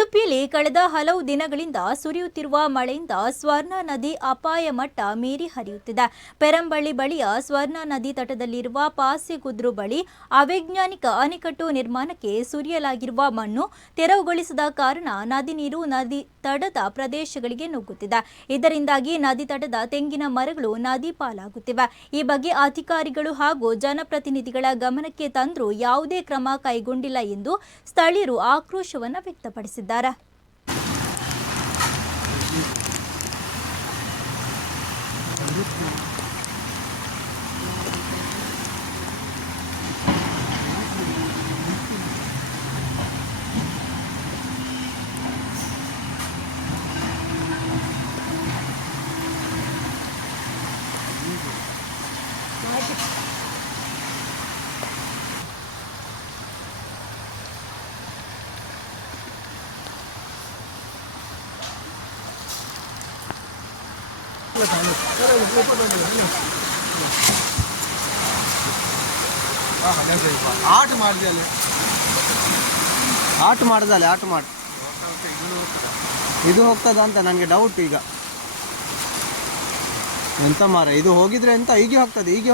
ಉಡುಪಿಯಲ್ಲಿ ಕಳೆದ ಹಲವು ದಿನಗಳಿಂದ ಸುರಿಯುತ್ತಿರುವ ಮಳೆಯಿಂದ ಸ್ವರ್ಣ ನದಿ ಅಪಾಯ ಮಟ್ಟ ಮೀರಿ ಹರಿಯುತ್ತಿದೆ. ಪೆರಂಬಳ್ಳಿ ಬಳಿಯ ಸ್ವರ್ಣ ನದಿ ತಟದಲ್ಲಿರುವ ಪಾಸಿಗುದ್ರು ಬಳಿ ಅವೈಜ್ಞಾನಿಕ ಅಣೆಕಟ್ಟು ನಿರ್ಮಾಣಕ್ಕೆ ಸುರಿಯಲಾಗಿರುವ ಮಣ್ಣು ತೆರವುಗೊಳಿಸದ ಕಾರಣ ನದಿ ನೀರು ನದಿ ತಡದ ಪ್ರದೇಶಗಳಿಗೆ ನುಗ್ಗುತ್ತಿದೆ. ಇದರಿಂದಾಗಿ ನದಿ ತಟದ ತೆಂಗಿನ ಮರಗಳು ನದಿ ಪಾಲಾಗುತ್ತಿವೆ. ಈ ಬಗ್ಗೆ ಅಧಿಕಾರಿಗಳು ಹಾಗೂ ಜನಪ್ರತಿನಿಧಿಗಳ ಗಮನಕ್ಕೆ ತಂದರೂ ಯಾವುದೇ ಕ್ರಮ ಕೈಗೊಂಡಿಲ್ಲ ಎಂದು ಸ್ಥಳೀಯರು ಆಕ್ರೋಶವನ್ನು ವ್ಯಕ್ತಪಡಿಸಿದ್ದಾರೆ. saudara. Magic. ಆಟ ಮಾಡಿದೆ ಅಲ್ಲಿ. ಆಟ ಮಾಡ್ದಲ್ಲ ಆಟ ಮಾಡಿ. ಇದು ಹೋಗ್ತದ ಅಂತ ನನಗೆ ಡೌಟ್ ಈಗ. ಎಂತ ಮಾರ ಇದು ಹೋಗಿದ್ರೆ ಎಂತ? ಹೀಗೆ ಹೋಗ್ತದೆ, ಹೀಗೆ